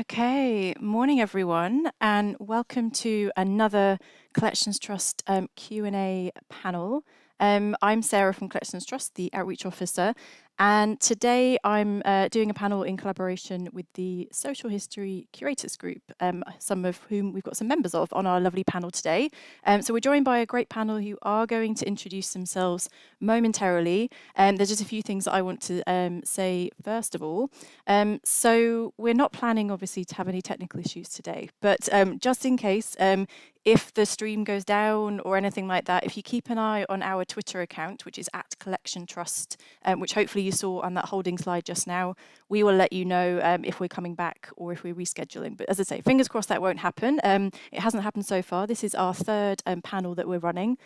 Okay, morning everyone, and welcome to another Collections Trust Q&A panel. I'm Sarah from Collections Trust, the Outreach Officer, and today I'm doing a panel in collaboration with the Social History Curators Group, some of whom we've got some members of on our lovely panel today. So we're joined by a great panel who are going to introduce themselves momentarily. There's just a few things that I want to say first of all. So we're not planning, obviously, to have any technical issues today, but just in case, if the stream goes down or anything like that, if you keep an eye on our Twitter account, which is @CollectionTrust, which hopefully you saw on that holding slide just now, we will let you know if we're coming back or if we're rescheduling. But as I say, fingers crossed that won't happen. It hasn't happened so far. This is our third panel that we're running,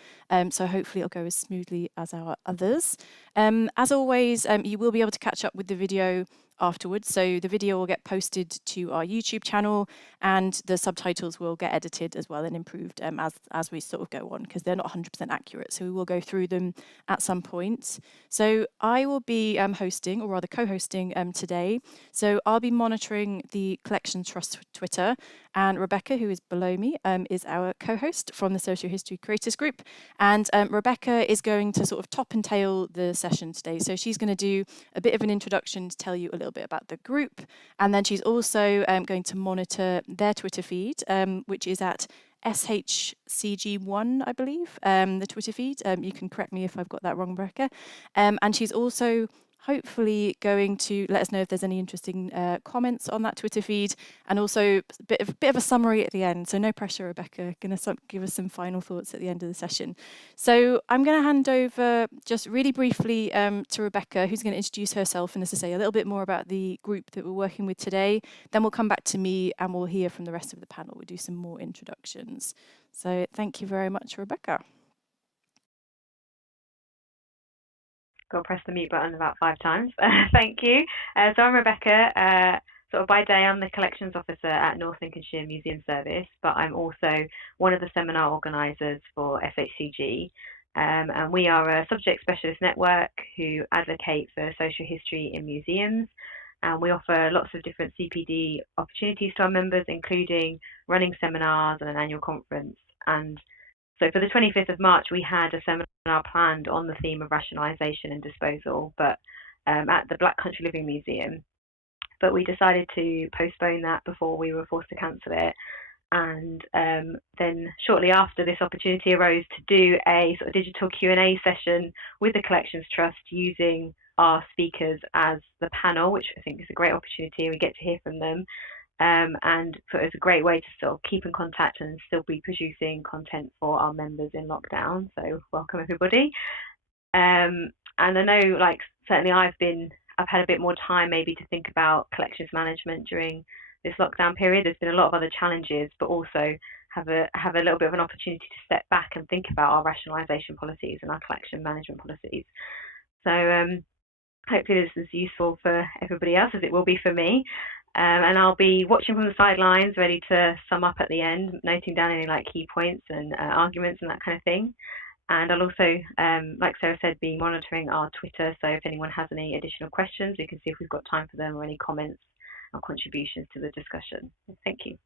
so hopefully it'll go as smoothly as our others. As always, you will be able to catch up with the video afterwards, so the video will get posted to our YouTube channel and the subtitles will get edited as well and improved as we sort of go on, because they're not 100% accurate, so we will go through them at some point. So I will be hosting, or rather co-hosting today, so I'll be monitoring the Collections Trust Twitter, and Rebecca, who is below me, is our co-host from the Social History Curators Group, and Rebecca is going to sort of top and tail the session today, so she's going to do a bit of an introduction to tell you a little bit about the group, and then she's also going to monitor their Twitter feed, which is at SHCG1, I believe, the Twitter feed. You can correct me if I've got that wrong, Rebecca. And she's also hopefully going to let us know if there's any interesting comments on that Twitter feed, and also a bit of a summary at the end. So no pressure, Rebecca. Going to give us some final thoughts at the end of the session. So I'm going to hand over just really briefly to Rebecca, who's going to introduce herself and, as I say, a little bit more about the group that we're working with today. Then we'll come back to me and we'll hear from the rest of the panel. We'll do some more introductions. So thank you very much, Rebecca. Got to press the mute button about 5 times. Thank you. So I'm Rebecca. Sort of by day, I'm the collections officer at North Lincolnshire Museum Service, but I'm also one of the seminar organisers for SHCG. And we are a subject specialist network who advocate for social history in museums. And we offer lots of different CPD opportunities to our members, including running seminars and an annual conference. And so for the 25th of March, we had a seminar planned on the theme of rationalisation and disposal, but at the Black Country Living Museum. But we decided to postpone that before we were forced to cancel it. And then shortly after, this opportunity arose to do a sort of digital Q&A session with the Collections Trust using our speakers as the panel, which I think is a great opportunity. We get to hear from them. And so it's a great way to sort of keep in contact and still be producing content for our members in lockdown. So welcome everybody. And I know, like, certainly I've had a bit more time maybe to think about collections management during this lockdown period. There's been a lot of other challenges, but also have a little bit of an opportunity to step back and think about our rationalisation policies and our collection management policies. So hopefully this is useful for everybody else, as it will be for me. And I'll be watching from the sidelines, ready to sum up at the end, noting down any like key points and arguments and that kind of thing. And I'll also, like Sarah said, be monitoring our Twitter. So if anyone has any additional questions, we can see if we've got time for them, or any comments or contributions to the discussion. Thank you.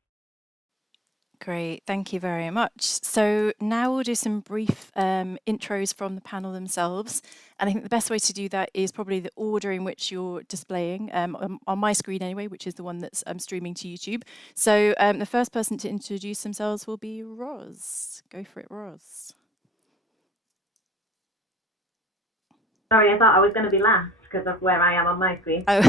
Great, thank you very much. So now we'll do some brief intros from the panel themselves. And I think the best way to do that is probably the order in which you're displaying, on my screen anyway, which is the one that's streaming to YouTube. So the first person to introduce themselves will be Roz. Go for it, Roz. Sorry, I thought I was going to be last because of where I am on my screen. Oh,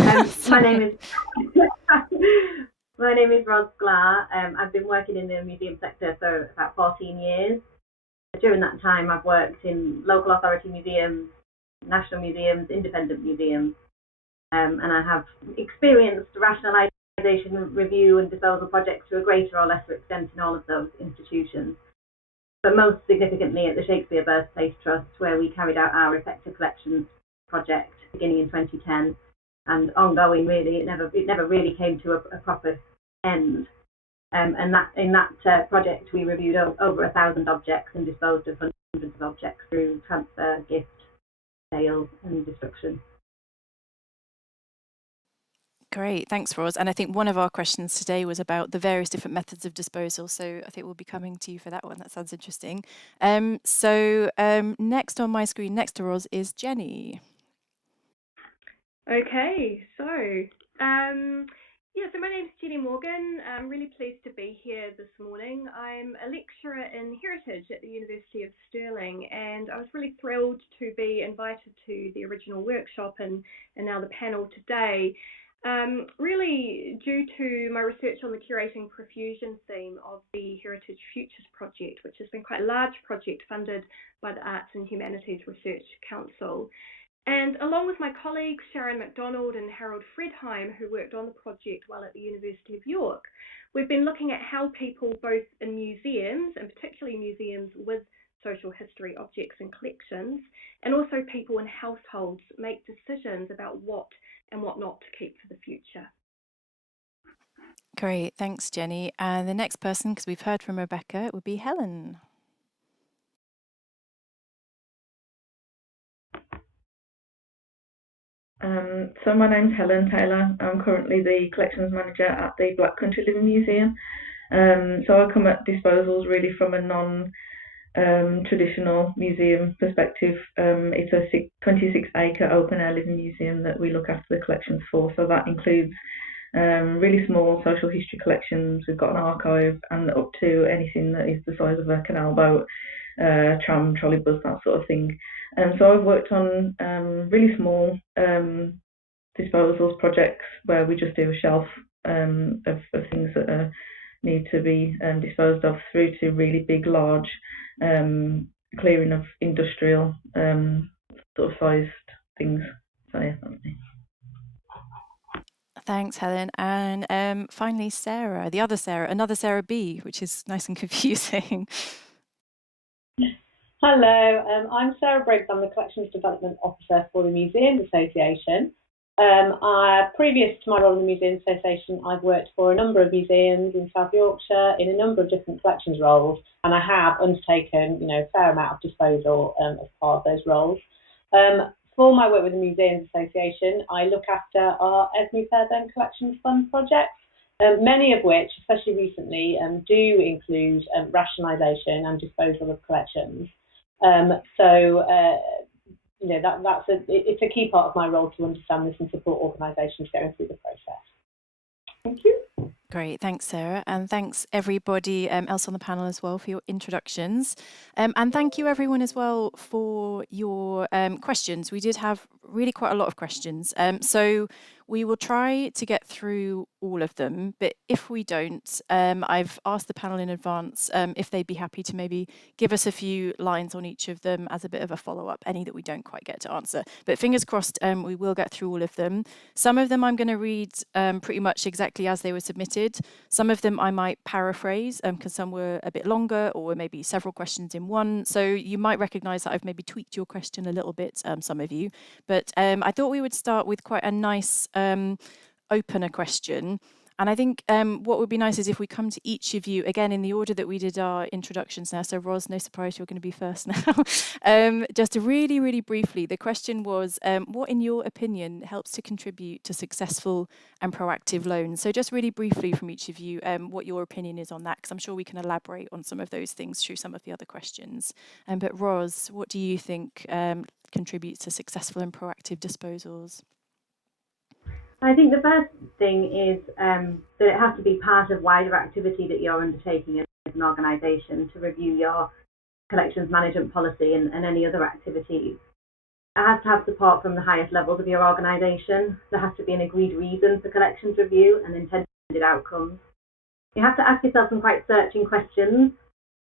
My name is Roz Sklar. I've been working in the museum sector for about 14 years. During that time, I've worked in local authority museums, national museums, independent museums, and I have experienced rationalisation, review and disposal projects to a greater or lesser extent in all of those institutions. But most significantly at the Shakespeare Birthplace Trust, where we carried out our Effective Collections project beginning in 2010 and ongoing. Really, it never really came to a proper end. And that in that project, we reviewed over 1,000 objects and disposed of hundreds of objects through transfer, gift, sale, and destruction. Great, thanks, Roz. And I think one of our questions today was about the various different methods of disposal. So I think we'll be coming to you for that one. That sounds interesting. Next on my screen, next to Roz, is Jennie. Okay, so so my name's Jennie Morgan. I'm really pleased to be here this morning. I'm a lecturer in heritage at the University of Stirling, and I was really thrilled to be invited to the original workshop and now the panel today. Really due to my research on the curating profusion theme of the Heritage Futures project, which has been quite a large project funded by the Arts and Humanities Research Council. And along with my colleagues Sharon MacDonald and Harold Fredheim, who worked on the project while at the University of York, we've been looking at how people both in museums, and particularly museums with social history objects and collections, and also people in households make decisions about what and what not to keep for the future. Great, thanks, Jennie. And the next person, because we've heard from Rebecca, would be Helen. So my name's Helen Taylor. I'm currently the collections manager at the Black Country Living Museum. So I come at disposals really from a non-traditional museum perspective. It's a 26-acre open-air living museum that we look after the collections for. So that includes really small social history collections. We've got an archive, and up to anything that is the size of a canal boat, tram, trolley bus, that sort of thing. So I've worked on really small disposals projects where we just do a shelf of things that need to be disposed of, through to really big, large clearing of industrial sort of sized things. So yeah, that's me. Thanks, Helen. And finally, Sarah, the other Sarah, another Sarah B, which is nice and confusing. Hello, I'm Sarah Briggs. I'm the Collections Development Officer for the Museums Association. Previous to my role in the Museums Association, I've worked for a number of museums in South Yorkshire in a number of different collections roles, and I have undertaken, a fair amount of disposal as part of those roles. For my work with the Museums Association, I look after our Esme Fairbairn Collections Fund projects, many of which, especially recently, do include rationalisation and disposal of collections. It's a key part of my role to understand this and support organisations going through the process. Thank you. Great, thanks, Sarah, and thanks everybody else on the panel as well for your introductions, and thank you everyone as well for your questions. We did have really quite a lot of questions, so we will try to get through all of them, but if we don't, I've asked the panel in advance if they'd be happy to maybe give us a few lines on each of them as a bit of a follow-up, any that we don't quite get to answer. But fingers crossed, we will get through all of them. Some of them I'm going to read pretty much exactly as they were submitted. Some of them I might paraphrase because some were a bit longer, or maybe several questions in one. So you might recognise that I've maybe tweaked your question a little bit, some of you. But I thought we would start with quite a nice opener question. And I think what would be nice is if we come to each of you, again, in the order that we did our introductions now. So Roz, no surprise, you're going to be first now. Just really, really briefly, the question was, what in your opinion helps to contribute to successful and proactive loans? So just really briefly from each of you, what your opinion is on that, because I'm sure we can elaborate on some of those things through some of the other questions. But Roz, what do you think contributes to successful and proactive disposals? I think the first thing is that it has to be part of wider activity that you're undertaking as an organisation to review your collections management policy and any other activities. It has to have support from the highest levels of your organisation. There has to be an agreed reason for collections review and intended outcomes. You have to ask yourself some quite searching questions.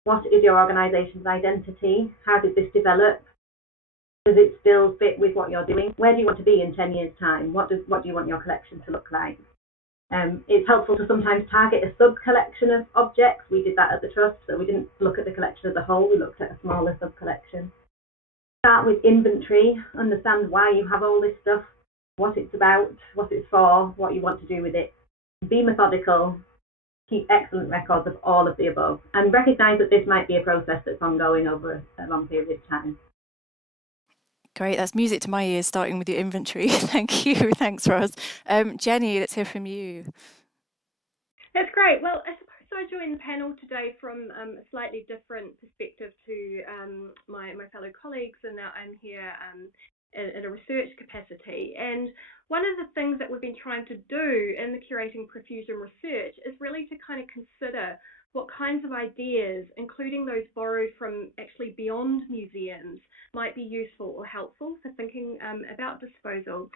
What is your organisation's identity? How did this develop? Does it still fit with what you're doing? Where do you want to be in 10 years' time? What do you want your collection to look like? It's helpful to sometimes target a sub-collection of objects. We did that at the Trust, so we didn't look at the collection as a whole, we looked at a smaller sub-collection. Start with inventory, understand why you have all this stuff, what it's about, what it's for, what you want to do with it. Be methodical, keep excellent records of all of the above, and recognise that this might be a process that's ongoing over a long period of time. Great, that's music to my ears, starting with your inventory. Thank you. Thanks, Ros. Jennie, let's hear from you. That's great. Well, I suppose I joined the panel today from a slightly different perspective to my fellow colleagues, and now I'm here in a research capacity. And one of the things that we've been trying to do in the curating profusion research is really to kind of consider what kinds of ideas, including those borrowed from actually beyond museums, might be useful or helpful for thinking about disposal.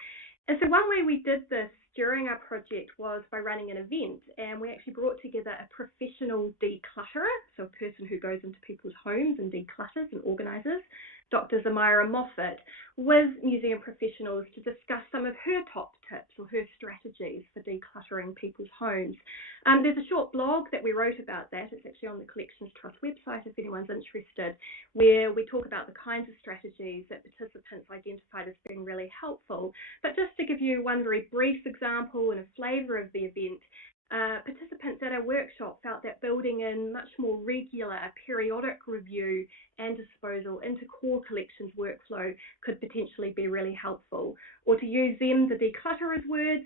And so one way we did this during our project was by running an event, and we actually brought together a professional declutterer, so a person who goes into people's homes and declutters and organises, Dr. Zamira Moffat, with museum professionals to discuss some of her top tips or her strategies for decluttering people's homes. There's a short blog that we wrote about that. It's actually on the Collections Trust website if anyone's interested, where we talk about the kinds of strategies that participants identified as being really helpful. But just to give you one very brief example and a flavour of the event, participants at our workshop felt that building in much more regular periodic review and disposal into core collections workflow could potentially be really helpful. Or to use them, the declutterer's words,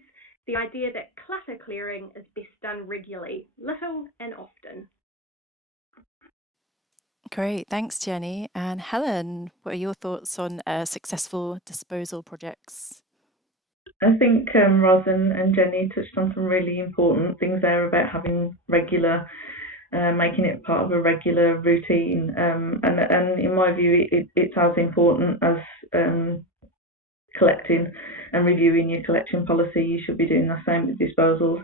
the idea that clutter clearing is best done regularly, little and often. Great, thanks, Jennie. And Helen, what are your thoughts on successful disposal projects? I think Ros and Jennie touched on some really important things there about having regular, making it part of a regular routine. And in my view, it's as important as collecting and reviewing your collection policy. You should be doing the same with disposals.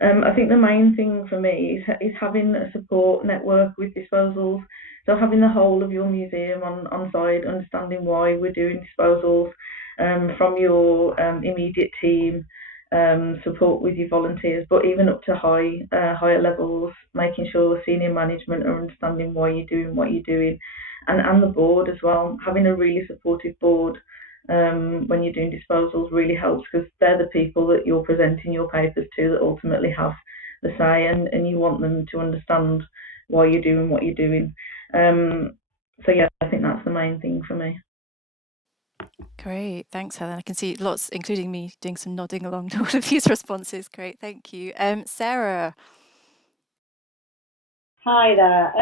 I think the main thing for me is having a support network with disposals. So having the whole of your museum on side, understanding why we're doing disposals, from your immediate team, support with your volunteers, but even up to higher levels, making sure senior management are understanding why you're doing what you're doing, and the board as well. Having a really supportive board when you're doing disposals really helps, because they're the people that you're presenting your papers to that ultimately have the say, and you want them to understand why you're doing what you're doing. So yeah, I think that's the main thing for me. Great, thanks, Helen. I can see lots, including me, doing some nodding along to all of these responses. Great, thank you. Sarah. Hi there.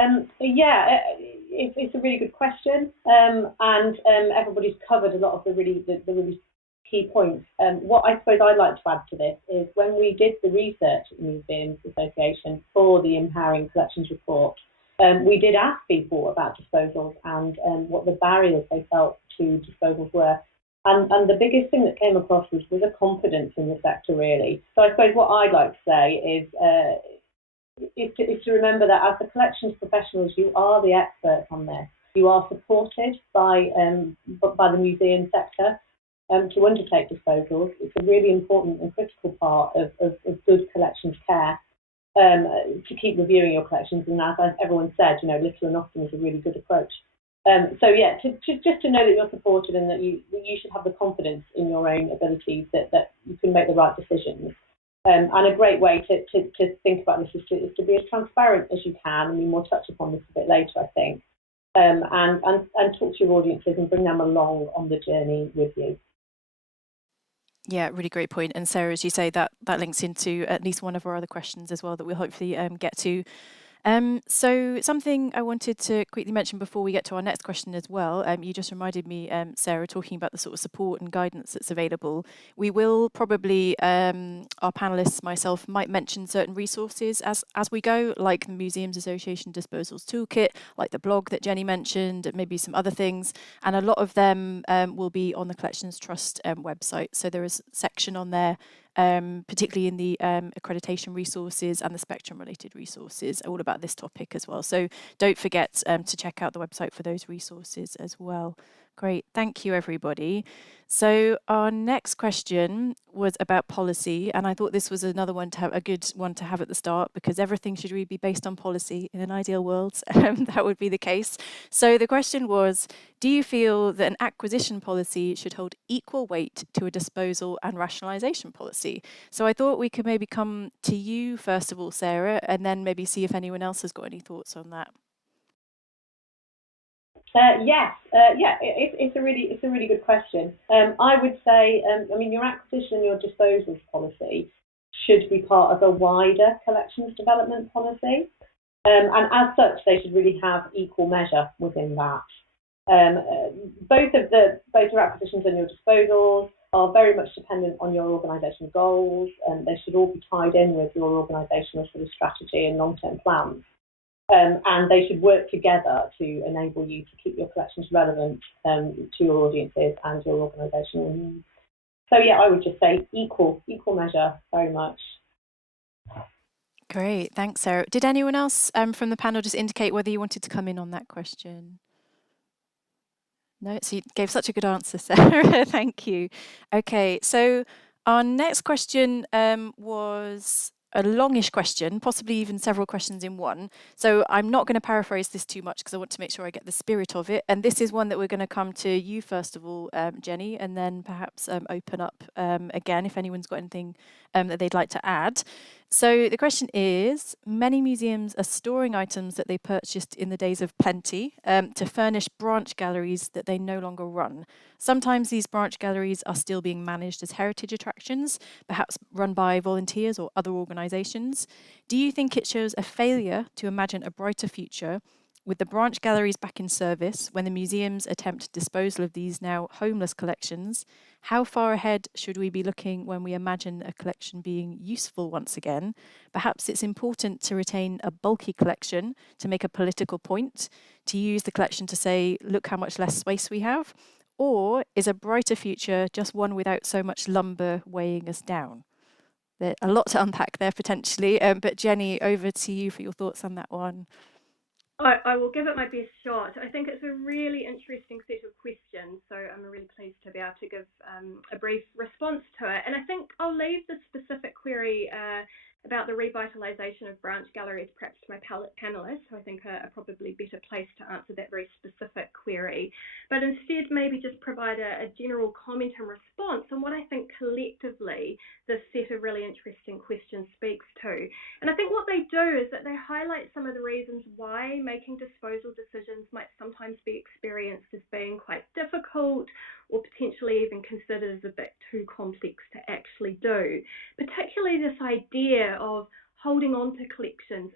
Yeah, it's a really good question, and everybody's covered a lot of the really key points. What I suppose I'd like to add to this is when we did the research at the Museums Association for the Empowering Collections report, we did ask people about disposals and what the barriers they felt to disposals were. And the biggest thing that came across was a confidence in the sector, really. So I suppose what I'd like to say is to remember that as the collections professionals, you are the experts on this. You are supported by the museum sector to undertake disposals. It's a really important and critical part of good collections care. To keep reviewing your collections, and as everyone said, little and often is a really good approach. So yeah, just to know that you're supported and that you should have the confidence in your own abilities that you can make the right decisions. And a great way to think about this is to be as transparent as you can, and we'll touch upon this a bit later, I think, and talk to your audiences and bring them along on the journey with you. Yeah, really great point. And Sarah, as you say, that links into at least one of our other questions as well that we'll hopefully get to. So something I wanted to quickly mention before we get to our next question as well, you just reminded me, Sarah, talking about the sort of support and guidance that's available. We will probably, our panellists, myself, might mention certain resources as we go, like the Museums Association Disposals Toolkit, like the blog that Jennie mentioned, and maybe some other things. And a lot of them will be on the Collections Trust website. So there is a section on there, particularly in the accreditation resources and the spectrum related resources, all about this topic as well. So don't forget to check out the website for those resources as well. Great, thank you everybody. So our next question was about policy, and I thought this was another one to have, a good one to have at the start, because everything should really be based on policy in an ideal world. That would be the case. So the question was, do you feel that an acquisition policy should hold equal weight to a disposal and rationalisation policy? So I thought we could maybe come to you first of all, Sarah, and then maybe see if anyone else has got any thoughts on that. Yes, it's a really good question. I would say, I mean, your acquisition and your disposals policy should be part of a wider collections development policy, and as such, they should really have equal measure within that. Both your acquisitions and your disposals are very much dependent on your organisational goals, and they should all be tied in with your organisational sort of strategy and long-term plans. And they should work together to enable you to keep your collections relevant to your audiences and your organisational needs. So yeah, I would just say equal measure, very much. Great, thanks, Sarah. Did anyone else from the panel just indicate whether you wanted to come in on that question? No, so you gave such a good answer, Sarah. Thank you. Okay, so our next question was a longish question, possibly even several questions in one. So I'm not going to paraphrase this too much because I want to make sure I get the spirit of it. And this is one that we're going to come to you first of all, Jennie, and then perhaps open up again if anyone's got anything that they'd like to add. So the question is, many museums are storing items that they purchased in the days of plenty to furnish branch galleries that they no longer run. Sometimes these branch galleries are still being managed as heritage attractions, perhaps run by volunteers or other organisations. Do you think it shows a failure to imagine a brighter future with the branch galleries back in service when the museums attempt disposal of these now homeless collections? How far ahead should we be looking when we imagine a collection being useful once again? Perhaps it's important to retain a bulky collection to make a political point, to use the collection to say, look how much less space we have? Or is a brighter future just one without so much lumber weighing us down? There's a lot to unpack there potentially, but Jennie, over to you for your thoughts on that one. I will give it my best shot. I think it's a really interesting set of questions, so I'm really pleased to be able to give a brief response to it. And I think I'll leave the specific query about the revitalisation of branch galleries perhaps to my panellists, who I think are probably better placed to answer that very specific query, but instead maybe just provide a general comment and response on what I think collectively this set of really interesting questions speaks to. And I think what they do is that they highlight some of the reasons why making disposal decisions might sometimes be experienced as being quite difficult or potentially even considered as a bit too complex to actually do. Particularly this idea of holding on to collections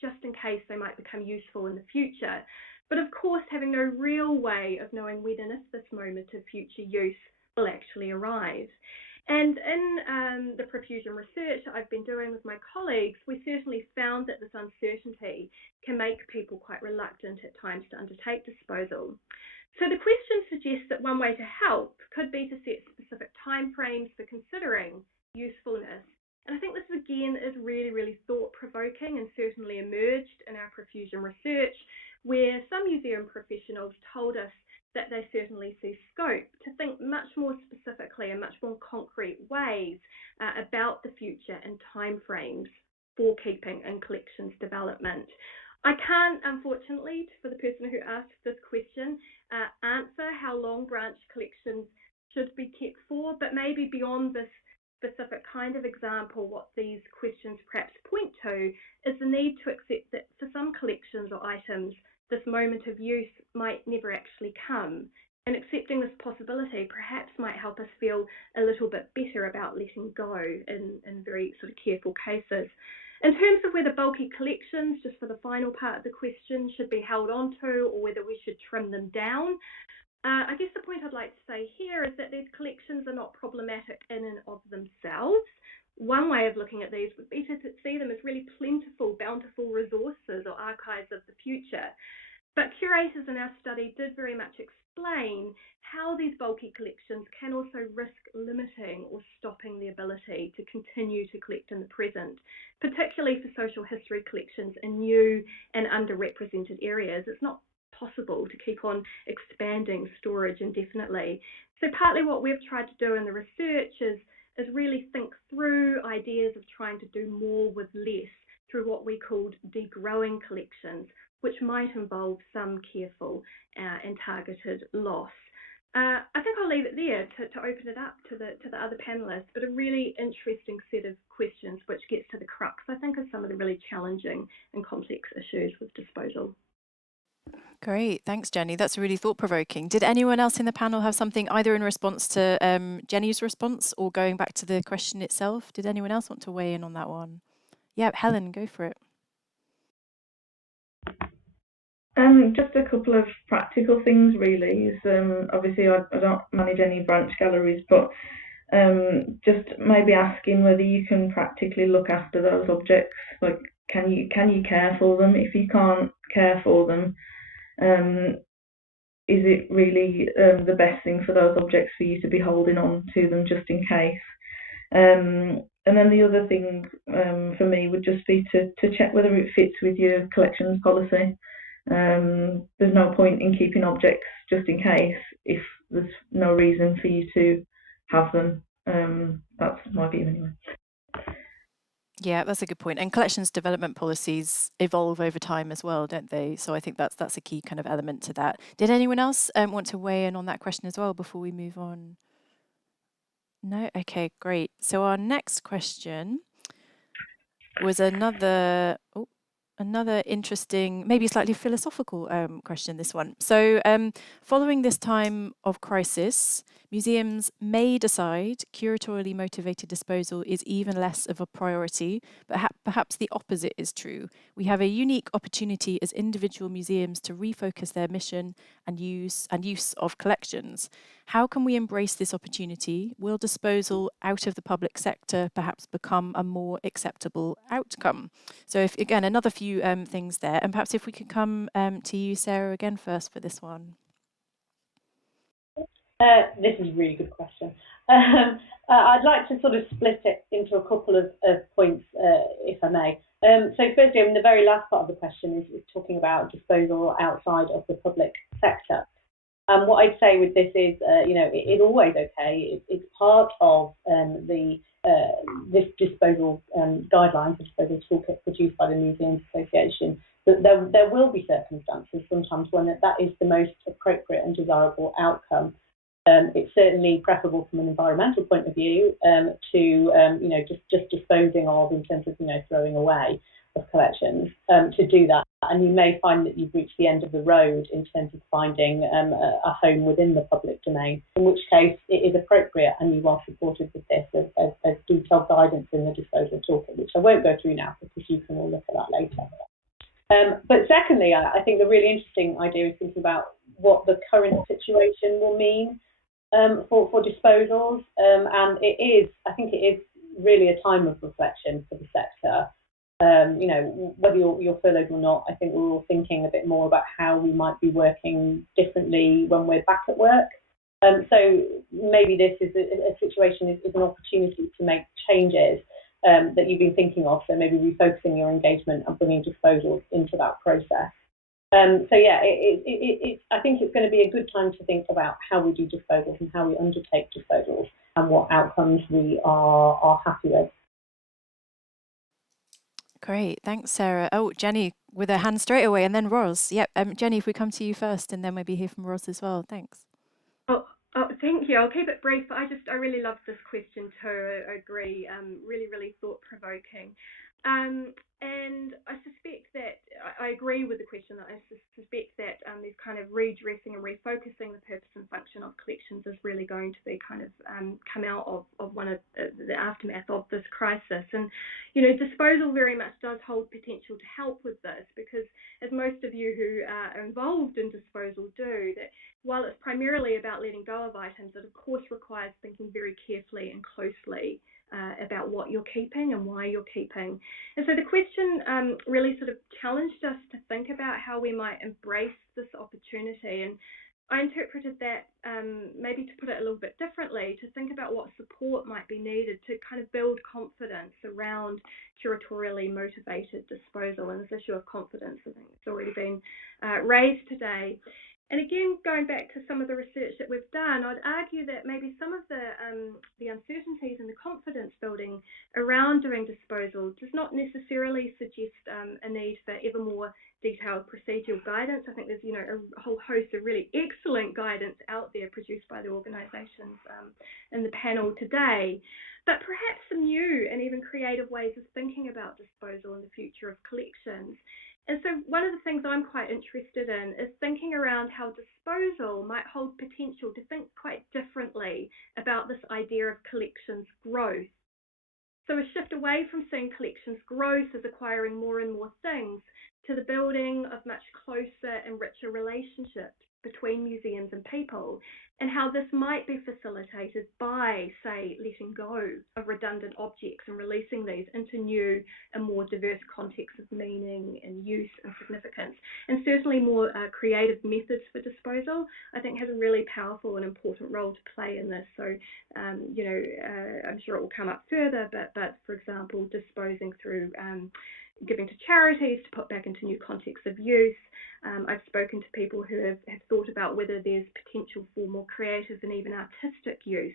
just in case they might become useful in the future. But of course, having no real way of knowing when and if this moment of future use will actually arrive. And in the profusion research I've been doing with my colleagues, we certainly found that this uncertainty can make people quite reluctant at times to undertake disposal. So the question suggests that one way to help could be to set specific timeframes for considering usefulness. And I think this again is really, really thought-provoking and certainly emerged in our profusion research, where some museum professionals told us that they certainly see scope to think much more specifically in much more concrete ways about the future and timeframes for keeping and collections development. I can't, unfortunately, for the person who asked this question, answer how long branch collections should be kept for, but maybe beyond this specific kind of example, what these questions perhaps point to is the need to accept that for some collections or items, this moment of use might never actually come. And accepting this possibility perhaps might help us feel a little bit better about letting go in very sort of careful cases. In terms of whether bulky collections, just for the final part of the question, should be held on to or whether we should trim them down, I guess the point I'd like to say here is that these collections are not problematic in and of themselves. One way of looking at these would be to see them as really plentiful, bountiful resources or archives of the future. But curators in our study did very much explain how these bulky collections can also risk limiting or stopping the ability to continue to collect in the present, particularly for social history collections in new and underrepresented areas. It's not possible to keep on expanding storage indefinitely. So partly what we've tried to do in the research is really think through ideas of trying to do more with less through what we called degrowing collections, which might involve some careful and targeted loss. I think I'll leave it there to open it up to the other panellists, but a really interesting set of questions which gets to the crux, I think, of some of the really challenging and complex issues with disposal. Great, thanks, Jennie. That's really thought-provoking. Did anyone else in the panel have something either in response to Jennie's response or going back to the question itself? Did anyone else want to weigh in on that one? Yeah, Helen, go for it. Just a couple of practical things, really. Obviously, I don't manage any branch galleries, but just maybe asking whether you can practically look after those objects. Like, can you care for them? If you can't care for them, is it really the best thing for those objects for you to be holding on to them just in case? And then the other thing for me would just be to check whether it fits with your collections policy. There's no point in keeping objects just in case if there's no reason for you to have them. That's my view anyway. Yeah, that's a good point. And collections development policies evolve over time as well, don't they? So I think that's a key kind of element to that. Did anyone else want to weigh in on that question as well before we move on? No? Okay, great. So our next question was another interesting, maybe slightly philosophical question, this one. So following this time of crisis, museums may decide curatorially motivated disposal is even less of a priority, but perhaps the opposite is true. We have a unique opportunity as individual museums to refocus their mission and use of collections. How can we embrace this opportunity? Will disposal out of the public sector perhaps become a more acceptable outcome? So if, again, another few things there, and perhaps if we could come to you, Sarah, again first for this one. This is a really good question. I'd like to sort of split it into a couple of points, if I may. So firstly, the very last part of the question is talking about disposal outside of the public sector. What I'd say with this is, it's always okay. It's part of this disposal guidelines, the disposal toolkit produced by the Museums Association, that there will be circumstances sometimes when that is the most appropriate and desirable outcome. It's certainly preferable from an environmental point of view to just disposing of in terms of throwing away of collections to do that, and you may find that you've reached the end of the road in terms of finding a home within the public domain, in which case it is appropriate and you are supported with this as detailed guidance in the disposal toolkit, which I won't go through now because you can all look at that later. But secondly, I think the really interesting idea is thinking about what the current situation will mean for disposals, and I think it is really a time of reflection for the sector. Whether you're furloughed or not, I think we're all thinking a bit more about how we might be working differently when we're back at work. So maybe this is a situation is an opportunity to make changes that you've been thinking of. So maybe refocusing your engagement and bringing disposals into that process. So yeah, I think it's going to be a good time to think about how we do disposals and how we undertake disposals and what outcomes we are happy with. Great, thanks, Sarah. Oh, Jennie with her hand straight away, and then Ros. Yep, Jennie, if we come to you first, and then maybe hear from Ros as well. Thanks. Oh, thank you. I'll keep it brief. I really love this question too. I agree. Really thought-provoking. And I suspect that I agree with the question. That I suspect that this kind of redressing and refocusing the purpose and function of collections is really going to be kind of come out of one of the aftermath of this crisis. And disposal very much does hold potential to help with this, because as most of you who are involved in disposal do, that while it's primarily about letting go of items, it of course requires thinking very carefully and closely about what you're keeping and why you're keeping. And so the question really sort of challenged us to think about how we might embrace this opportunity. And I interpreted that maybe to put it a little bit differently, to think about what support might be needed to kind of build confidence around curatorially motivated disposal. And this issue of confidence, I think it's already been raised today. And again, going back to some of the research that we've done, I'd argue that maybe some of the uncertainties and the confidence building around doing disposal does not necessarily suggest a need for ever more detailed procedural guidance. I think there's a whole host of really excellent guidance out there produced by the organisations in the panel today. But perhaps some new and even creative ways of thinking about disposal and the future of collections. And so one of the things I'm quite interested in is thinking around how disposal might hold potential to think quite differently about this idea of collections growth. So a shift away from seeing collections growth as acquiring more and more things to the building of much closer and richer relationships between museums and people, and how this might be facilitated by, say, letting go of redundant objects and releasing these into new and more diverse contexts of meaning and use and significance. And certainly more creative methods for disposal, I think, has a really powerful and important role to play in this. So, I'm sure it will come up further, but for example, disposing through giving to charities to put back into new contexts of use. I've spoken to people who have thought about whether there's potential for more creative and even artistic use,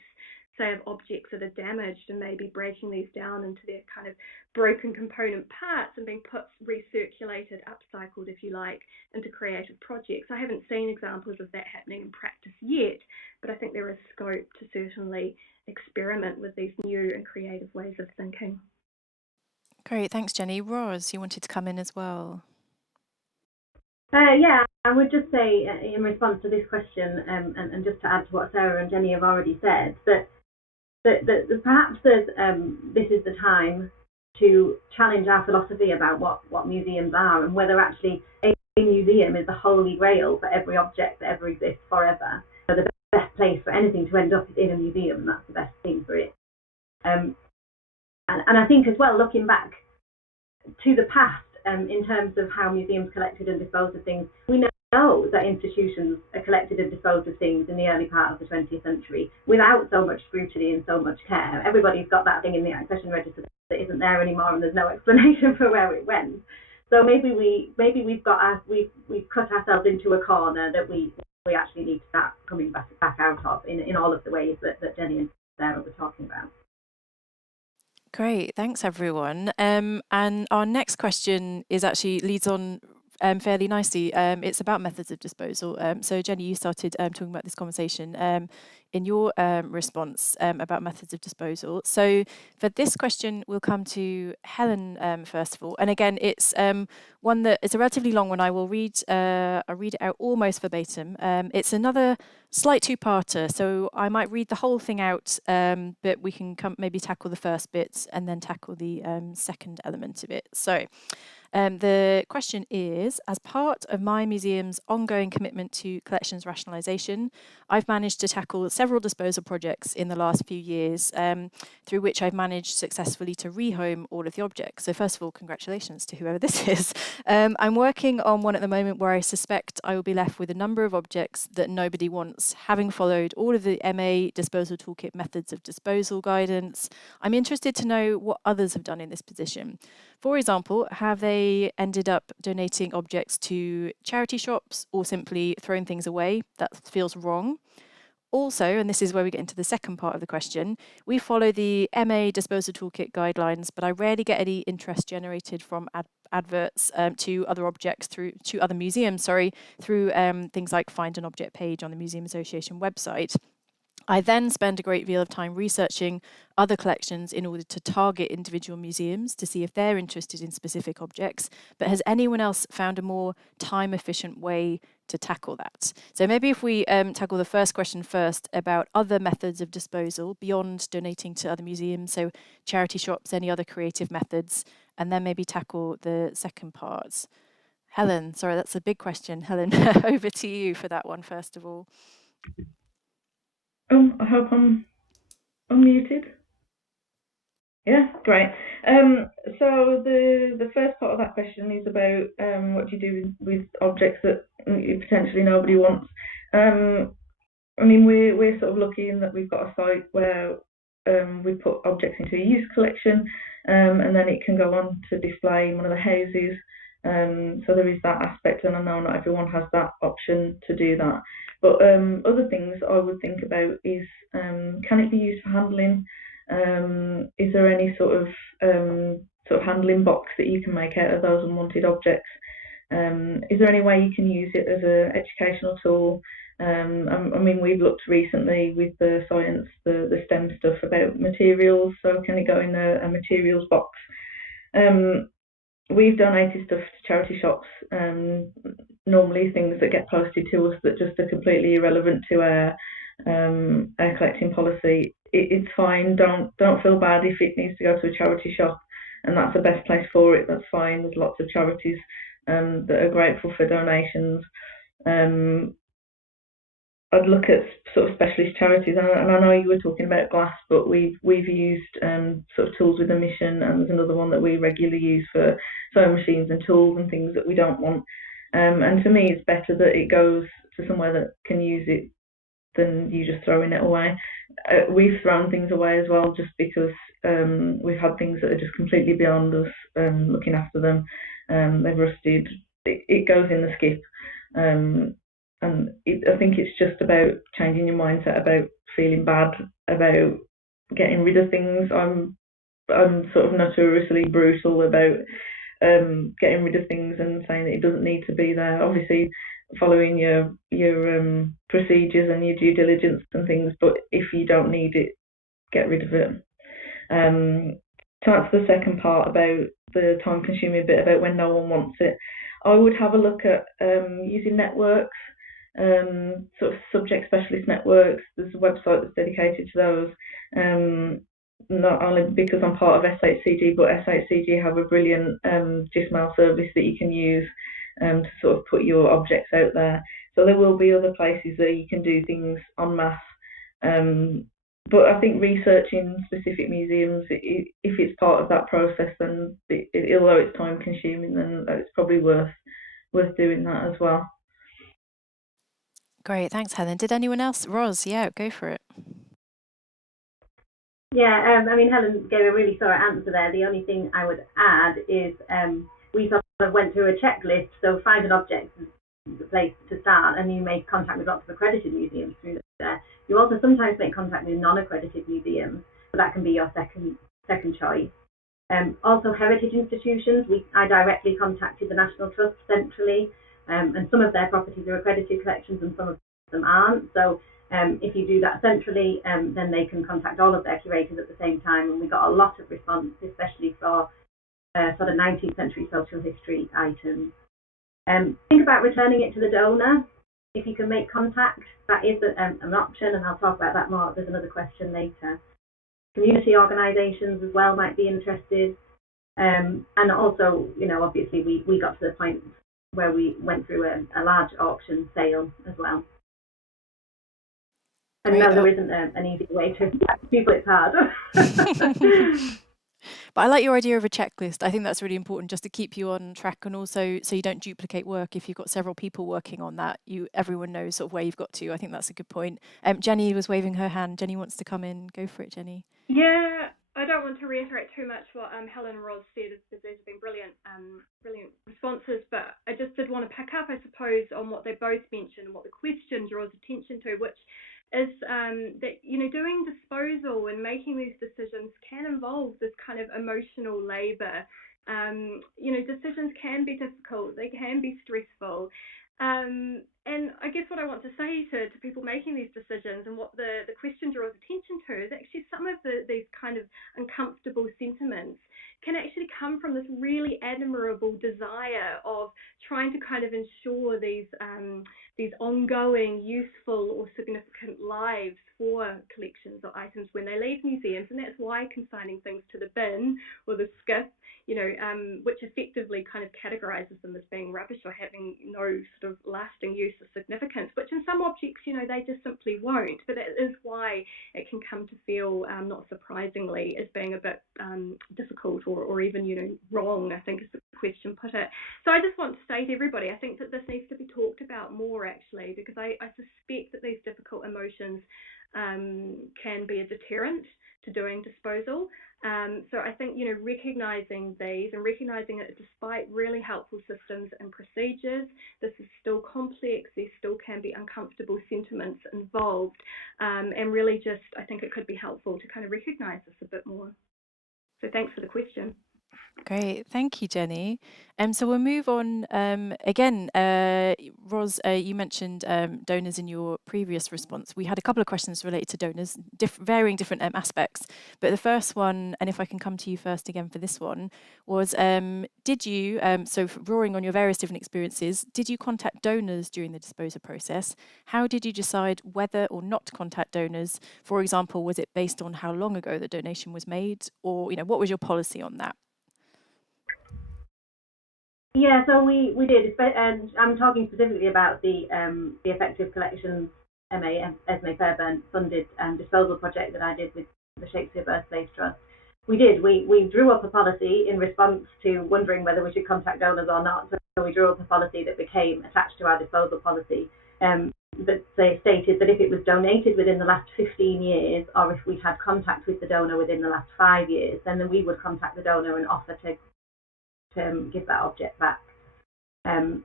say, of objects that are damaged, and maybe breaking these down into their kind of broken component parts and being put, recirculated, upcycled, if you like, into creative projects. I haven't seen examples of that happening in practice yet, but I think there is scope to certainly experiment with these new and creative ways of thinking. Great, thanks, Jennie. Roz, you wanted to come in as well. Yeah, I would just say in response to this question, and just to add to what Sarah and Jennie have already said, that perhaps this is the time to challenge our philosophy about what museums are, and whether actually a museum is the holy grail for every object that ever exists forever. So the best place for anything to end up is in a museum, and that's the best thing for it. And I think as well, looking back to the past, in terms of how museums collected and disposed of things, we know that institutions collected and disposed of things in the early part of the 20th century without so much scrutiny and so much care. Everybody's got that thing in the accession register that isn't there anymore, and there's no explanation for where it went. So maybe we've cut ourselves into a corner that we actually need to start coming back out of in all of the ways that Jennie and Sarah were talking about. Great, thanks everyone. And our next question actually leads on fairly nicely. It's about methods of disposal. So Jennie, you started talking about this conversation in your response about methods of disposal. So for this question, we'll come to Helen first of all. And again, it's one that is a relatively long one. I'll read it out almost verbatim. It's another slight two-parter, so I might read the whole thing out, but we can maybe tackle the first bit and then tackle the second element of it. So the question is, as part of my museum's ongoing commitment to collections rationalisation, I've managed to tackle several disposal projects in the last few years, through which I've managed successfully to rehome all of the objects. So first of all, congratulations to whoever this is. I'm working on one at the moment where I suspect I will be left with a number of objects that nobody wants, having followed all of the MA Disposal Toolkit methods of disposal guidance. I'm interested to know what others have done in this position. For example, have they ended up donating objects to charity shops or simply thrown things away? That feels wrong. Also, and this is where we get into the second part of the question, we follow the MA Disposal Toolkit guidelines, but I rarely get any interest generated from adverts to other objects to other museums, through things like Find an Object page on the Museum Association website. I then spend a great deal of time researching other collections in order to target individual museums to see if they're interested in specific objects. But has anyone else found a more time-efficient way to tackle that? So maybe if we tackle the first question first about other methods of disposal beyond donating to other museums, so charity shops, any other creative methods, and then maybe tackle the second part. Helen, sorry, that's a big question. Helen, over to you for that one, first of all. I hope I'm unmuted. Yeah, great. So the first part of that question is about what do you do with objects that potentially nobody wants. I mean, we're sort of lucky in that we've got a site where we put objects into a use collection, and then it can go on to display in one of the houses. So there is that aspect, and I know not everyone has that option to do that. But other things I would think about is, can it be used for handling? Is there any sort of handling box that you can make out of those unwanted objects? Is there any way you can use it as an educational tool? I mean, we've looked recently with the science, the STEM stuff about materials. So can it go in a materials box? we've donated stuff to charity shops, normally things that get posted to us that just are completely irrelevant to our collecting policy. It's fine. Don't feel bad if it needs to go to a charity shop, and that's the best place for it. That's fine. There's lots of charities that are grateful for donations. I'd look at sort of specialist charities, and I know you were talking about glass, but we've used sort of tools with a mission, and there's another one that we regularly use for sewing machines and tools and things that we don't want. And to me, it's better that it goes to somewhere that can use it than you just throwing it away. We've thrown things away as well, just because we've had things that are just completely beyond us looking after them. They've rusted. It goes in the skip. And I think it's just about changing your mindset about feeling bad about getting rid of things. I'm sort of notoriously brutal about getting rid of things and saying that it doesn't need to be there. Obviously, following your procedures and your due diligence and things, but if you don't need it, get rid of it. To answer the second part about the time-consuming bit about when no one wants it, I would have a look at using networks. Sort of subject specialist networks. There's a website that's dedicated to those. Not only because I'm part of SHCG, but SHCG have a brilliant Gmail service that you can use to sort of put your objects out there. So there will be other places that you can do things en masse. But I think researching specific museums, if it's part of that process, then although it's time consuming, then it's probably worth doing that as well. Great, thanks, Helen. Did anyone else? Ros, yeah, go for it. Yeah, I mean, Helen gave a really thorough answer there. The only thing I would add is we sort of went through a checklist. So find an object is the place to start, and you make contact with lots of accredited museums through there. You also sometimes make contact with non-accredited museums, so that can be your second choice. Also, heritage institutions. I directly contacted the National Trust centrally. And some of their properties are accredited collections and some of them aren't. So if you do that centrally, then they can contact all of their curators at the same time. And we got a lot of response, especially for sort of 19th century social history items. Think about returning it to the donor. If you can make contact, that is an option, and I'll talk about that more. There's another question later. Community organisations as well might be interested. And also, you know, obviously we got to the point where we went through a large auction sale as well. And no, there isn't an easy way to people. It's hard. But I like your idea of a checklist. I think that's really important, just to keep you on track, and also so you don't duplicate work. If you've got several people working on that, everyone knows sort of where you've got to. I think that's a good point. Jennie was waving her hand. Jennie wants to come in. Go for it, Jennie. Yeah, I don't want to reiterate too much what Helen and Ros said. There's been brilliant responses, but I just did want to pick up, I suppose, on what they both mentioned and what the question draws attention to, which is that, you know, doing disposal and making these decisions can involve this kind of emotional labour. You know, decisions can be difficult, they can be stressful. And I guess what I want to say to people making these decisions, and what the question draws attention to, is actually some of these kind of uncomfortable sentiments can actually come from this really admirable desire of trying to kind of ensure these ongoing, useful or significant lives for collections or items when they leave museums. And that's why consigning things to the bin or the skip, you know, which effectively kind of categorises them as being rubbish or having no sort of lasting use or significance, which in some objects, you know, they just simply won't. But that is why it can come to feel, not surprisingly, as being a bit difficult or even, you know, wrong, I think is the question put it. So I just want to say to everybody, I think that this needs to be talked about more, actually, because I suspect that these difficult emotions can be a deterrent to doing disposal. So I think, you know, recognising these and recognising that despite really helpful systems and procedures, this is still complex, there still can be uncomfortable sentiments involved, and really just, I think it could be helpful to kind of recognise this a bit more. So thanks for the question. Great, thank you, Jenny. So we'll move on again. Ros, you mentioned donors in your previous response. We had a couple of questions related to donors, varying different aspects. But the first one, and if I can come to you first again for this one, was did you, so drawing on your various different experiences, did you contact donors during the disposal process? How did you decide whether or not to contact donors? For example, was it based on how long ago the donation was made, or what was your policy on that? Yeah, so we did, and I'm talking specifically about the Effective Collections Esme Fairbairn funded disposal project that I did with the Shakespeare Birthplace Trust. We drew up a policy in response to wondering whether we should contact donors or not. So we drew up a policy that became attached to our disposal policy that stated that if it was donated within the last 15 years, or if we had contact with the donor within the last 5 years, then we would contact the donor and offer to give that object back. And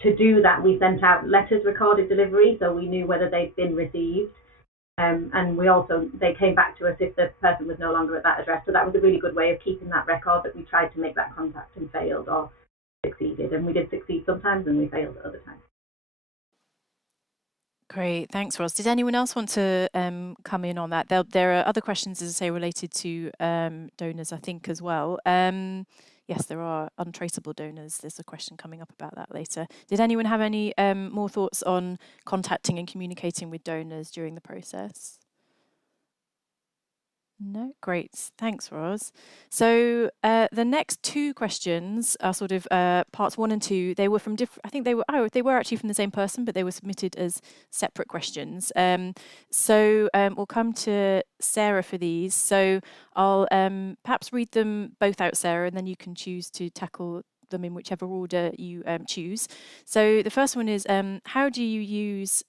to do that, we sent out letters recorded delivery, so we knew whether they'd been received. And they came back to us if the person was no longer at that address. So that was a really good way of keeping that record that we tried to make that contact and failed or succeeded. And we did succeed sometimes and we failed at other times. Great, thanks, Ros. Did anyone else want to come in on that? There are other questions, as I say, related to donors, I think, as well. Yes, there are untraceable donors. There's a question coming up about that later. Did anyone have any more thoughts on contacting and communicating with donors during the process? No, great. Thanks, Ros. So the next two questions are sort of parts 1 and 2. They were from different. I think they were actually from the same person, but they were submitted as separate questions. So we'll come to Sarah for these. So I'll perhaps read them both out, Sarah, and then you can choose to tackle them in whichever order you choose. So the first one is how do you use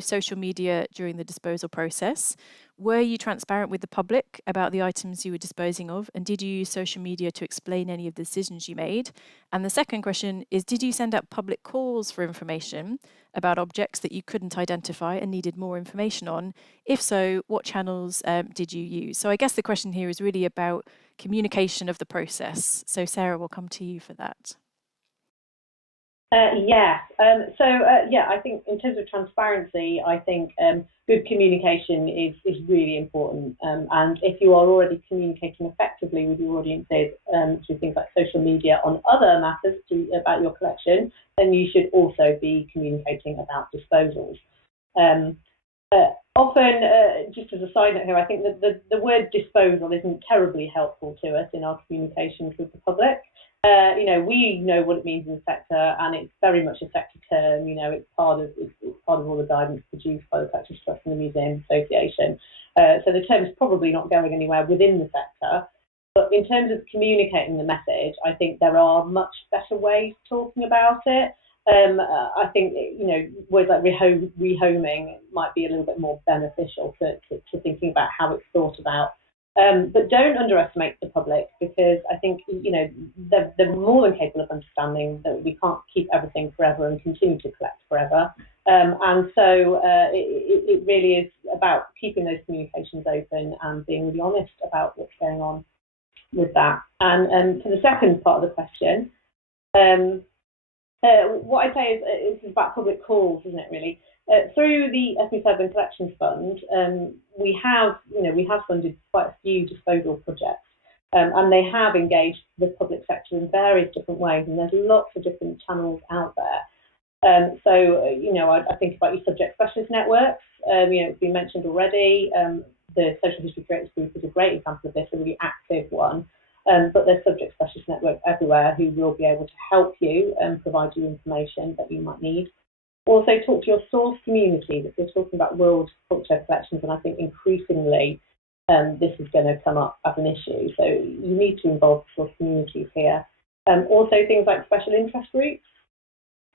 social media during the disposal process? Were you transparent with the public about the items you were disposing of? And did you use social media to explain any of the decisions you made? And the second question is, did you send out public calls for information about objects that you couldn't identify and needed more information on? If so, what channels did you use? So I guess the question here is really about communication of the process. So Sarah, we'll come to you for that. Yes. I think in terms of transparency, I think good communication is really important. And if you are already communicating effectively with your audiences through things like social media on other matters about your collection, then you should also be communicating about disposals. Often, just as a side note here, I think that the word disposal isn't terribly helpful to us in our communications with the public. We know what it means in the sector, and it's very much a sector term. It's part of all the guidance produced by the Collectors Trust and the Museum Association. So the term is probably not going anywhere within the sector. But in terms of communicating the message, I think there are much better ways of talking about it. I think words like rehoming might be a little bit more beneficial to thinking about how it's thought about. But don't underestimate the public, because I think they're more than capable of understanding that we can't keep everything forever and continue to collect forever. And so it really is about keeping those communications open and being really honest about what's going on with that. And for the second part of the question, what I'd say is it's about public calls, isn't it, really? Through the Esme Fairbairn Collections Fund, we have funded quite a few disposal projects, and they have engaged the public sector in various different ways, and there's lots of different channels out there. I think about your subject specialist networks. It's been mentioned already. The Social History Curators Group is a great example of this, a really active one. But there's subject specialist networks everywhere who will be able to help you and provide you information that you might need. Also, talk to your source community. If you're talking about world culture collections, and I think increasingly this is going to come up as an issue. So you need to involve the source communities here. Also, things like special interest groups.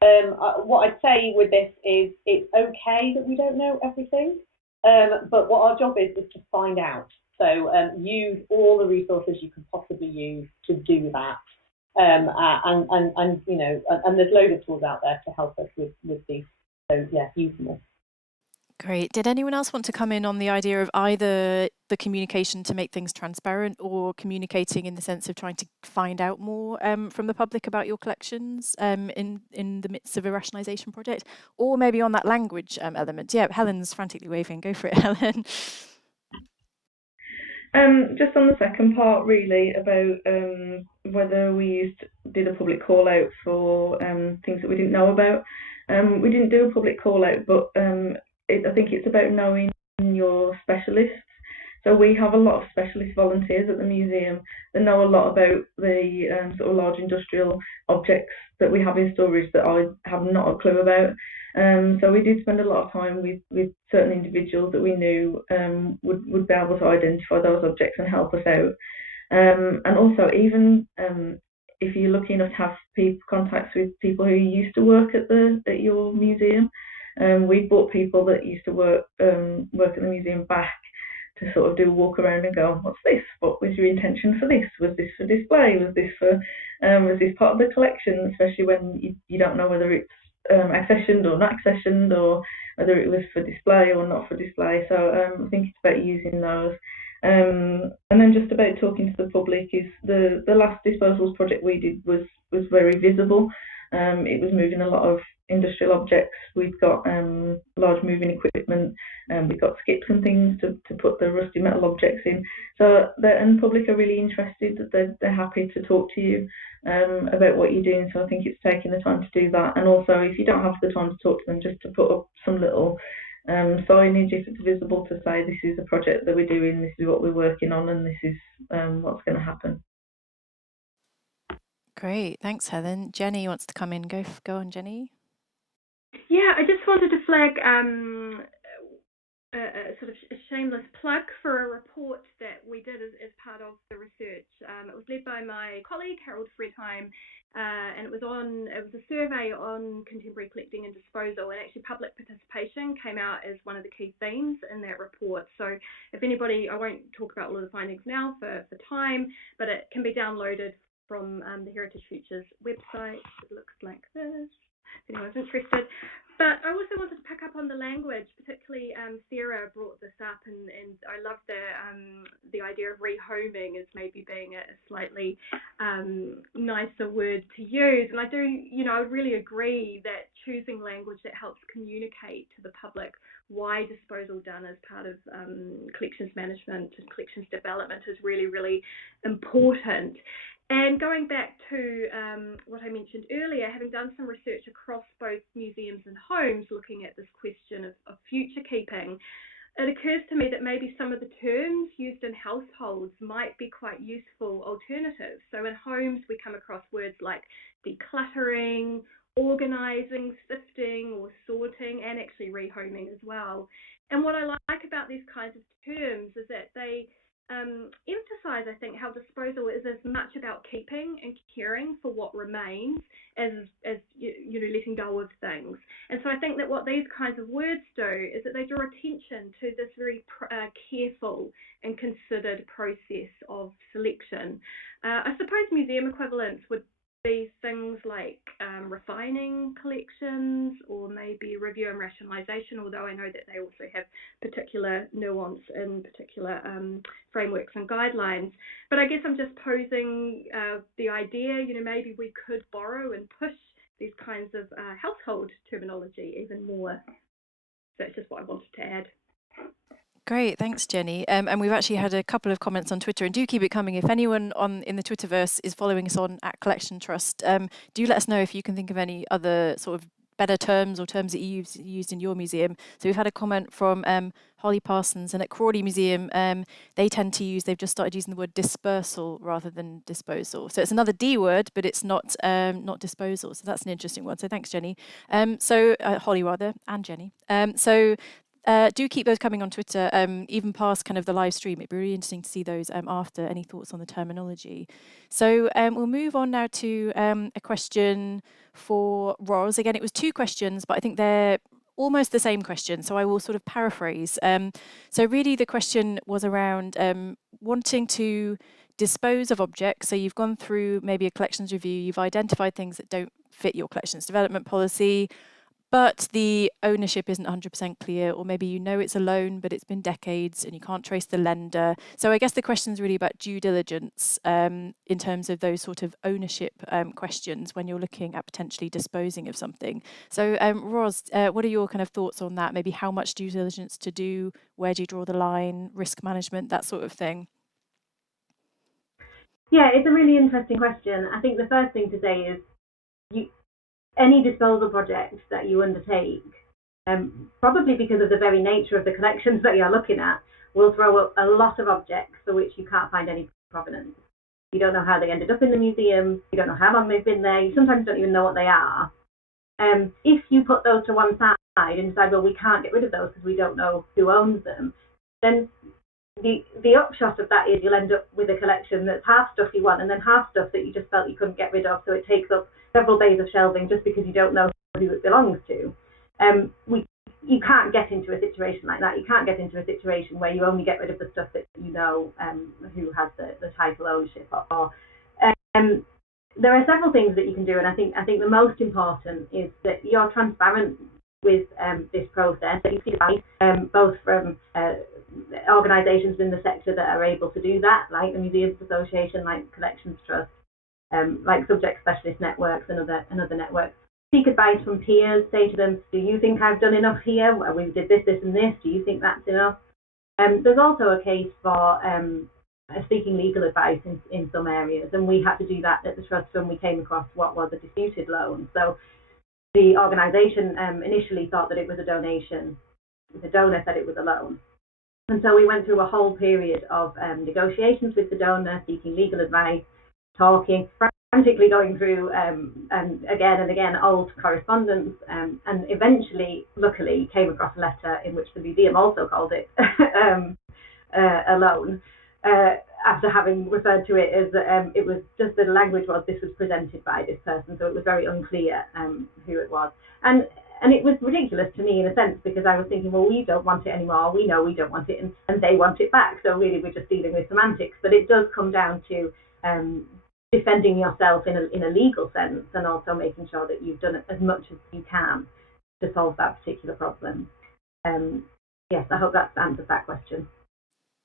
What I'd say with this is it's okay that we don't know everything, but what our job is to find out. So use all the resources you can possibly use to do that. And there's loads of tools out there to help us with these. So yeah, use them all. Great. Did anyone else want to come in on the idea of either the communication to make things transparent, or communicating in the sense of trying to find out more from the public about your collections in the midst of a rationalisation project, or maybe on that language element? Yeah, Helen's frantically waving. Go for it, Helen. Just on the second part, really, about whether we did a public call out for things that we didn't know about. We didn't do a public call out, but I think it's about knowing your specialists. So we have a lot of specialist volunteers at the museum that know a lot about the sort of large industrial objects that we have in storage that I have not a clue about. So we did spend a lot of time with certain individuals that we knew would be able to identify those objects and help us out. And also, even if you're lucky enough to have contacts with people who used to work at your museum, we brought people that used to work at the museum back to sort of do a walk around and go, what's this? What was your intention for this? Was this for display? Was this part of the collection? Especially when you don't know whether it's accessioned or not accessioned, or whether it was for display or not for display. So I think it's about using those. And then just about talking to the public is the last disposals project we did was very visible. It was moving a lot of industrial objects. We've got large moving equipment, we've got skips and things to put the rusty metal objects in. So and the public are really interested, that they're happy to talk to you about what you're doing. So I think it's taking the time to do that. And also, if you don't have the time to talk to them, just to put up some little signage, if it's visible, to say this is a project that we're doing, this is what we're working on, and this is what's going to happen. Great, thanks, Helen. Jennie wants to come in. Go on, Jennie. Yeah, I just wanted to flag a sort of a shameless plug for a report that we did as part of the research. It was led by my colleague Harold Fredheim, and it was a survey on contemporary collecting and disposal, and actually public participation came out as one of the key themes in that report. So if anybody, I won't talk about all of the findings now for time, but it can be downloaded from the Heritage Futures website. It looks like this, if anyone's interested. But I also wanted to pick up on the language, particularly Sarah brought this up, and I love the idea of rehoming as maybe being a slightly nicer word to use. And I do, I would really agree that choosing language that helps communicate to the public why disposal done as part of collections management and collections development is really, really important. And going back to what I mentioned earlier, having done some research across both museums and homes looking at this question of future keeping, it occurs to me that maybe some of the terms used in households might be quite useful alternatives. So in homes, we come across words like decluttering, organising, sifting or sorting, and actually rehoming as well. And what I like about these kinds of terms is that they emphasize, I think, how disposal is as much about keeping and caring for what remains as letting go of things. And so I think that what these kinds of words do is that they draw attention to this very careful and considered process of selection. I suppose museum equivalents would be things like refining collections, or maybe review and rationalisation, although I know that they also have particular nuance and particular frameworks and guidelines. But I guess I'm just posing the idea, maybe we could borrow and push these kinds of household terminology even more. So that's just what I wanted to add. Great, thanks, Jennie. And we've actually had a couple of comments on Twitter, and do keep it coming. If anyone in the Twitterverse is following us on @Collection Trust, do let us know if you can think of any other sort of better terms or terms that you've used in your museum. So we've had a comment from Holly Parsons, and at Crawley Museum, they've just started using the word dispersal rather than disposal. So it's another D word, but it's not disposal. So that's an interesting one. So thanks, Jennie. Holly rather, and Jennie. Do keep those coming on Twitter, even past kind of the live stream. It'd be really interesting to see those after. Any thoughts on the terminology? So we'll move on now to a question for Ros. Again, it was 2 questions, but I think they're almost the same question, so I will sort of paraphrase. So really the question was around wanting to dispose of objects. So you've gone through maybe a collections review, you've identified things that don't fit your collections development policy, but the ownership isn't 100% clear, or maybe you know it's a loan, but it's been decades and you can't trace the lender. So I guess the question is really about due diligence in terms of those sort of ownership questions when you're looking at potentially disposing of something. So Ros, what are your kind of thoughts on that? Maybe how much due diligence to do, where do you draw the line, risk management, that sort of thing? Yeah, it's a really interesting question. I think the first thing to say is any disposal project that you undertake, probably because of the very nature of the collections that you're looking at, will throw up a lot of objects for which you can't find any provenance. You don't know how they ended up in the museum, you don't know how long they've been there, you sometimes don't even know what they are. If you put those to one side and decide, well, we can't get rid of those because we don't know who owns them, then the upshot of that is you'll end up with a collection that's half stuff you want and then half stuff that you just felt you couldn't get rid of, so it takes up several bays of shelving just because you don't know who it belongs to. You can't get into a situation like that. You can't get into a situation where you only get rid of the stuff that you know who has the title ownership of. There are several things that you can do, and I think the most important is that you're transparent with this process, that you see advice both from organisations in the sector that are able to do that, like the Museums Association, like Collections Trust, like subject specialist networks and other networks. Seek advice from peers. Say to them, do you think I've done enough here? We did this, this and this. Do you think that's enough? There's also a case for seeking legal advice in some areas, and we had to do that at the Trust when we came across what was a disputed loan. So the organisation initially thought that it was a donation. The donor said it was a loan. And so we went through a whole period of negotiations with the donor, seeking legal advice, talking, frantically going through and again old correspondence, and eventually, luckily, came across a letter in which the museum also called it a loan, after having referred to it as it was just the language was this was presented by this person, so it was very unclear who it was. And it was ridiculous to me in a sense, because I was thinking, well, we don't want it anymore. We know we don't want it, and they want it back. So really, we're just dealing with semantics. But it does come down to defending yourself in a legal sense, and also making sure that you've done as much as you can to solve that particular problem. Yes, I hope that answers that question.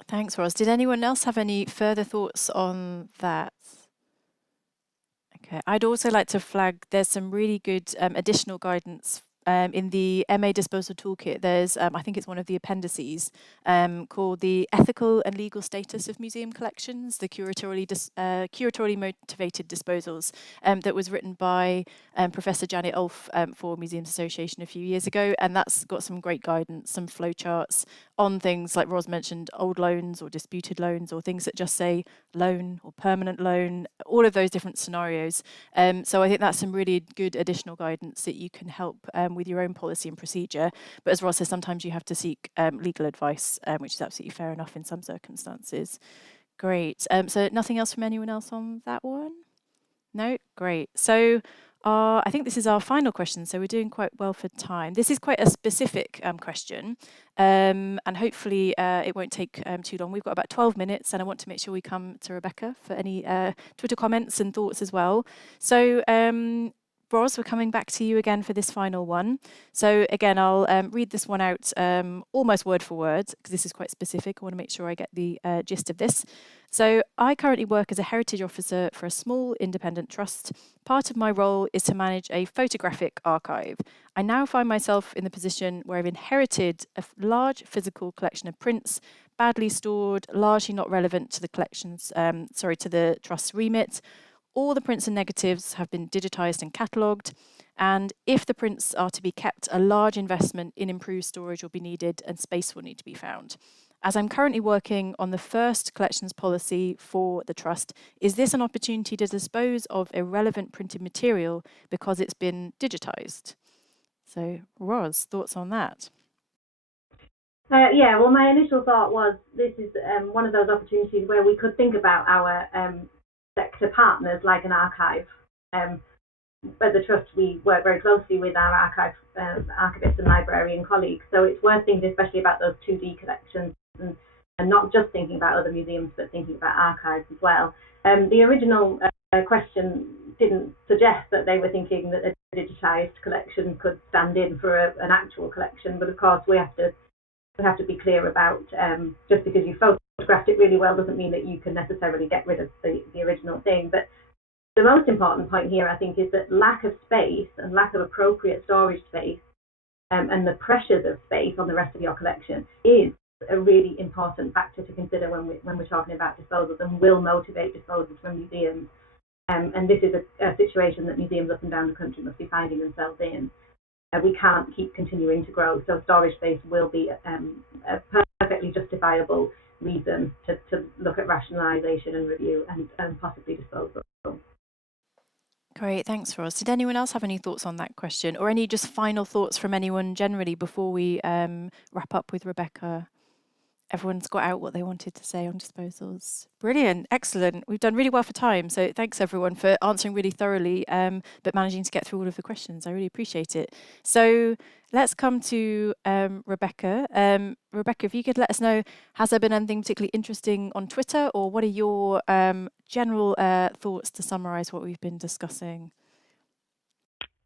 Thanks, Ros. Did anyone else have any further thoughts on that? Okay, I'd also like to flag there's some really good additional guidance in the MA Disposal Toolkit. There's, I think it's one of the appendices, called the Ethical and Legal Status of Museum Collections, the curatorially motivated disposals, that was written by Professor Jennie for Museums Association a few years ago, and that's got some great guidance, some flowcharts on things like Ros mentioned, old loans or disputed loans, or things that just say loan or permanent loan, all of those different scenarios. So I think that's some really good additional guidance that you can help with your own policy and procedure. But as Ros says, sometimes you have to seek legal advice, which is absolutely fair enough in some circumstances. Great. So nothing else from anyone else on that one? No? Great. So I think this is our final question, so we're doing quite well for time. This is quite a specific question, and hopefully it won't take too long. We've got about 12 minutes, and I want to make sure we come to Rebecca for any Twitter comments and thoughts as well. So Ros, we're coming back to you again for this final one. So again, I'll read this one out almost word for word, because this is quite specific. I want to make sure I get the gist of this. So I currently work as a heritage officer for a small independent trust. Part of my role is to manage a photographic archive. I now find myself in the position where I've inherited a large physical collection of prints, badly stored, largely not relevant to the collection's, to the trust's remit. All the prints and negatives have been digitised and catalogued, and if the prints are to be kept, a large investment in improved storage will be needed and space will need to be found. As I'm currently working on the first collections policy for the Trust, is this an opportunity to dispose of irrelevant printed material because it's been digitised? So, Ros, thoughts on that? Yeah, well, my initial thought was this is one of those opportunities where we could think about our sector partners like an archive. At the Trust, we work very closely with our archivists and librarian colleagues, so it's worth thinking especially about those 2D collections and not just thinking about other museums, but thinking about archives as well. The original question didn't suggest that they were thinking that a digitised collection could stand in for an actual collection. But of course, we have to be clear about just because you photographed it really well doesn't mean that you can necessarily get rid of the original thing. But the most important point here, I think, is that lack of space and lack of appropriate storage space and the pressures of space on the rest of your collection is a really important factor to consider when we're talking about disposals, and will motivate disposals from museums. And this is a situation that museums up and down the country must be finding themselves in. We can't keep continuing to grow, so storage space will be a perfectly justifiable reason to look at rationalisation and review and possibly disposal. Great, thanks, Ros. Did anyone else have any thoughts on that question, or any just final thoughts from anyone generally before we wrap up with Rebecca? Everyone's got out what they wanted to say on disposals. Brilliant, excellent. We've done really well for time, so thanks everyone for answering really thoroughly, but managing to get through all of the questions. I really appreciate it. So let's come to Rebecca. Rebecca, if you could let us know, has there been anything particularly interesting on Twitter, or what are your general thoughts to summarise what we've been discussing?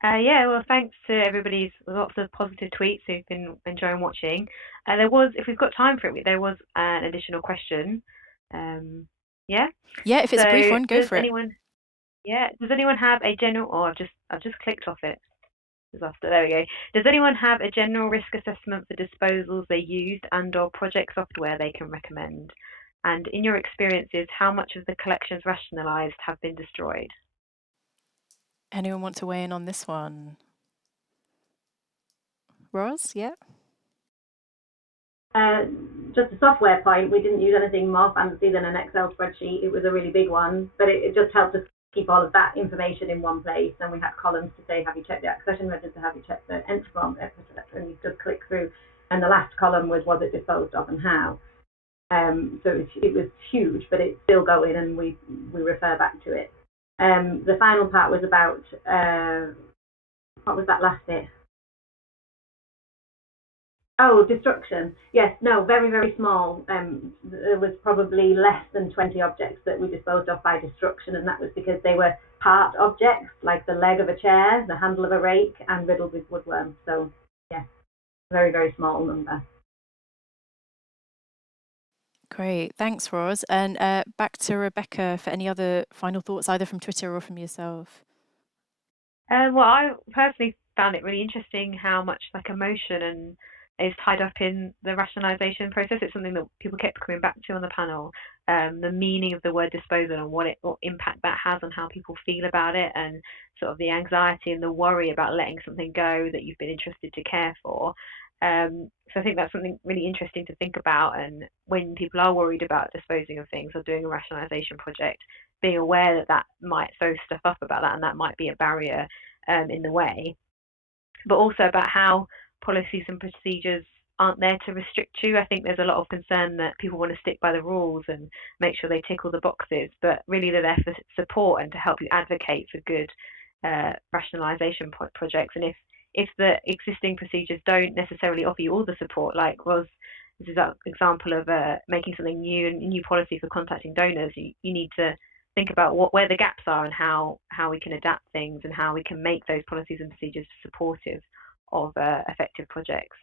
Yeah, well, thanks to everybody's lots of positive tweets who've been enjoying watching. There was, if we've got time for it, there was an additional question. Yeah. Yeah, if it's a brief one, go for it. Yeah. Does anyone have a general? Oh, I've just clicked off it. Disaster. There we go. Does anyone have a general risk assessment for disposals they used and/or project software they can recommend? And in your experiences, how much of the collections rationalised have been destroyed? Anyone want to weigh in on this one? Ros, yeah? Just a software point, we didn't use anything more fancy than an Excel spreadsheet. It was a really big one, but it just helped us keep all of that information in one place. And we had columns to say, have you checked the accession register, have you checked the entry form, etc., and you just click through. And the last column was it disposed of and how. So it was huge, but it's still going, and we refer back to it. The final part was about, what was that last bit? Oh, destruction. Yes, no, very, very small. There was probably less than 20 objects that we disposed of by destruction, and that was because they were part objects, like the leg of a chair, the handle of a rake, and riddled with woodworm. So, yeah, very, very small number. Great, thanks, Ros. And back to Rebecca for any other final thoughts, either from Twitter or from yourself. Well, I personally found it really interesting how much emotion is tied up in the rationalisation process. It's something that people kept coming back to on the panel. The meaning of the word disposal and what impact that has on how people feel about it, and sort of the anxiety and the worry about letting something go that you've been entrusted to care for. So I think that's something really interesting to think about. And when people are worried about disposing of things or doing a rationalisation project, being aware that might throw stuff up about that, and that might be a barrier in the way. But also about how policies and procedures aren't there to restrict you. I think there's a lot of concern that people want to stick by the rules and make sure they tick all the boxes, but really they're there for support and to help you advocate for good rationalisation projects. And if the existing procedures don't necessarily offer you all the support, like this is an example of making something new and new policy for contacting donors, you need to think about where the gaps are and how we can adapt things and how we can make those policies and procedures supportive of effective projects.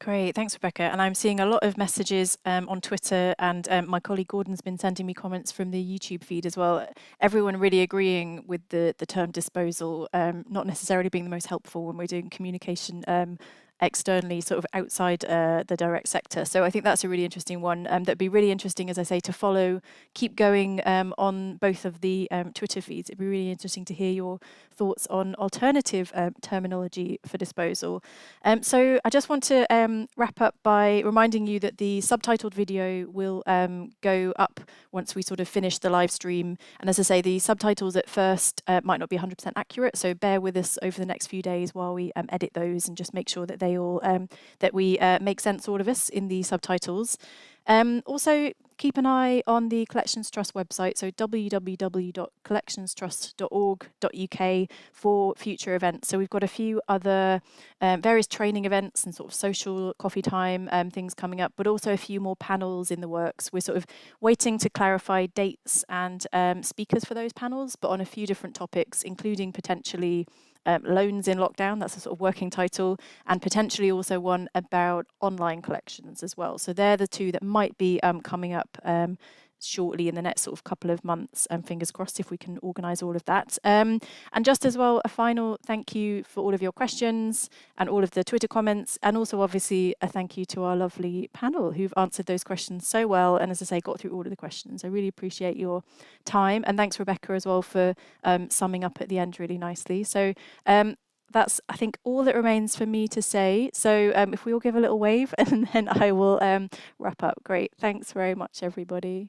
Great, thanks, Rebecca. And I'm seeing a lot of messages on Twitter, and my colleague Gordon's been sending me comments from the YouTube feed as well. Everyone really agreeing with the term disposal, not necessarily being the most helpful when we're doing communication externally, sort of outside the direct sector. So I think that's a really interesting one. That'd be really interesting, as I say, to follow, keep going on both of the Twitter feeds. It'd be really interesting to hear your thoughts on alternative terminology for disposal. So I just want to wrap up by reminding you that the subtitled video will go up once we sort of finish the live stream. And as I say, the subtitles at first might not be 100% accurate, so bear with us over the next few days while we edit those and just make sure that we make sense, all of us, in the subtitles. Also, keep an eye on the Collections Trust website, so www.collectionstrust.org.uk for future events. So we've got a few other various training events and sort of social coffee time things coming up, but also a few more panels in the works. We're sort of waiting to clarify dates and speakers for those panels, but on a few different topics, including potentially loans in lockdown, that's a sort of working title, and potentially also one about online collections as well. So they're the two that might be coming up shortly in the next sort of couple of months, and fingers crossed if we can organise all of that. And just as well, a final thank you for all of your questions and all of the Twitter comments, and also obviously a thank you to our lovely panel who've answered those questions so well, and as I say, got through all of the questions. I really appreciate your time, and thanks Rebecca as well for summing up at the end really nicely. So that's, I think, all that remains for me to say. So if we all give a little wave, and then I will wrap up. Great. Thanks very much, everybody.